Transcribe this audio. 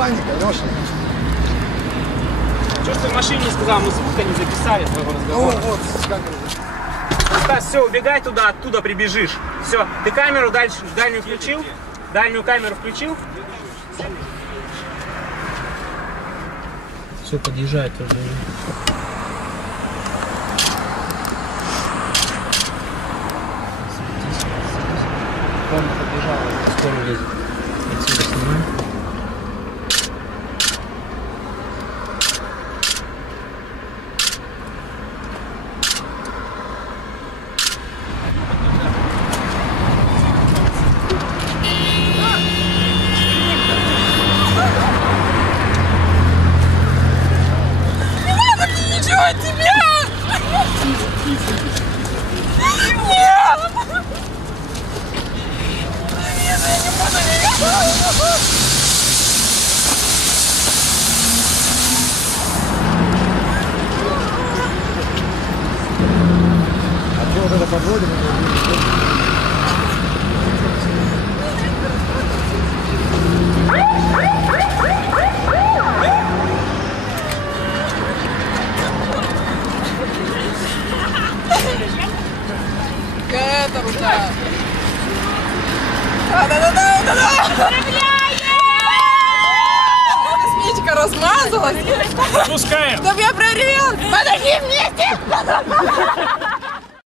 паника, Леша. Что ж ты в машине не сказал? Мы звука не записали твоего разговора. Вот, как Стас, все, убегай туда, оттуда прибежишь. Все, ты камеру дальше, дальнюю включил? Дальнюю камеру включил? Все, подъезжает уже. Вон подъезжала, скоро лезет. Отсюда снимаем. Ничего тебе! А что вот это подводим? Это рука. Да-да-да-да-да! Косметика размазалась. Пускаем! Чтоб я проревела. Подожди вместе!